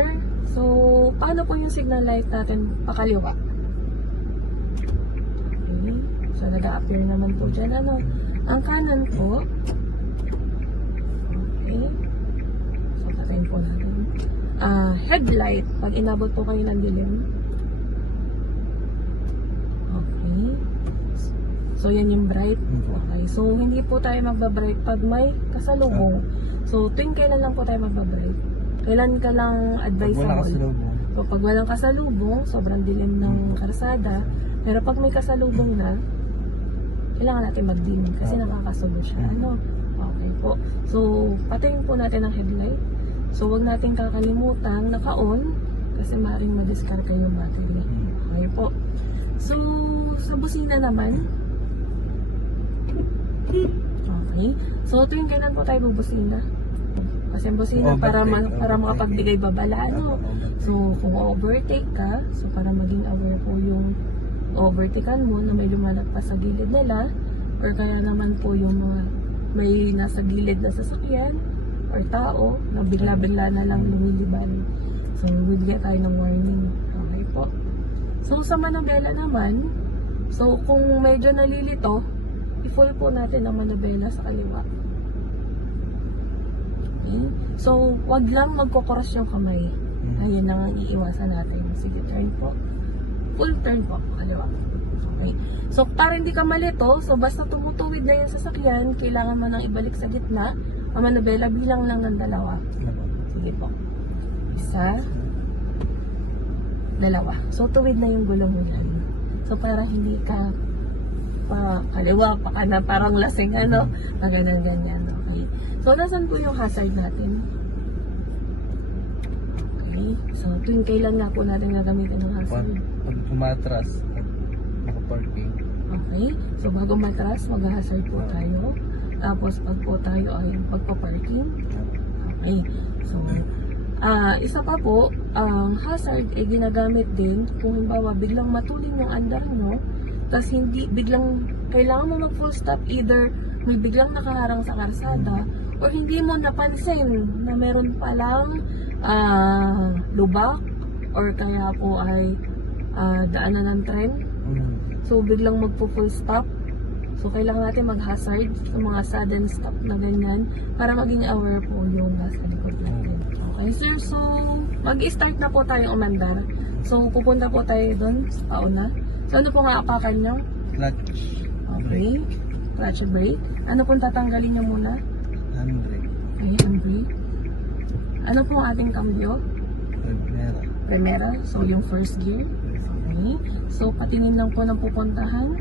sir. So, paano po yung signal light natin pakaliwa? Okay. So, nag-a-appear naman po dyan. Ano? Ang kanan po. Okay. So, patayin po natin. Headlight. Pag inabot po kayo ng dilim. Okay. So, yan yung bright. Okay. So, hindi po tayo magbabright pag may kasalubong. So, tuwing kailan lang po tayo magbabright? Kailan ka lang advisable? So, pag walang kasalubong, sobrang dilim ng karsada. Pero pag may kasalubong na, kailangan natin mag-dim kasi nakakasulo siya. Ano? Okay po. So, patayin po natin ang headlight. So, wag natin kakalimutan naka-on kasi maaaring ma-discard yung battery. Okay po. So, sa busina naman, okay. So, tuwing kailan po tayo bubusina? Kasi ang busina para makapagbigay babala, ano? So, kung overtake ka, so para maging aware po yung overtakean mo na may lumalagpas sa gilid nila, or kaya naman po yung mga may nasa gilid na sasakyan or tao na bigla-bigla na lang lumilibad. So, bigyan tayo ng warning. Okay po. So, sa manabela naman, so kung medyo nalilito, i-full po natin ang manabela sa kaliwa. Okay. So, wag lang magkukross yung kamay. Ayan lang ang iiwasan natin. Sige, turn po. Full turn po, kaliwa. Okay. So, para hindi ka malito, so basta tumutuwid na yung sasakyan, kailangan mo nang ibalik sa gitna. Ang manabela, bilang lang ng dalawa. Sige po. Isa. Dalawa. So, tuwid na yung gulong mo yan. So, para hindi ka kaliwa, pa ka na parang lasing, ano? Ganyan. Okay. So, nasan po yung hazard natin? Okay. So, tuwing kailan nga po natin gagamitin ng hazard? Pag tumatras, naka-parking. Okay. So, bago matras, mag-hazard po tayo. Tapos, pag po tayo ay pagpa-parking. Okay. So, isa pa po, ang hazard ay ginagamit din kung halimbawa biglang matulin yung andar mo, tapos hindi, biglang kailangan mo mag-full stop, either may biglang nakaharang sa karsada, or hindi mo napansin na meron palang lubak, or kaya po ay daanan ng tren. So, biglang magpo-full stop. So, kailangan natin mag-hazard sa mga sudden stop na ganyan para maging aware po yung nasa likod natin. Okay, sir. So, mag-start na po tayong umandar. So, pupunta po tayo doon sa pauna. So, ano po nga apakan nyo? Clutch. Okay. Clutch brake. Ano pong tatanggalin nyo muna? Handbrake. Okay, handbrake. Ano po ang ating cambio? Primera. Primera. So, yung first gear. Okay. So, patingin lang po ng pupuntahan.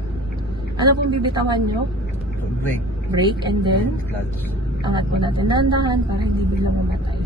Ano pong bibitawan nyo? Brake. Brake and then Clutch. angat po natin nandahan para hindi biglang mamatay.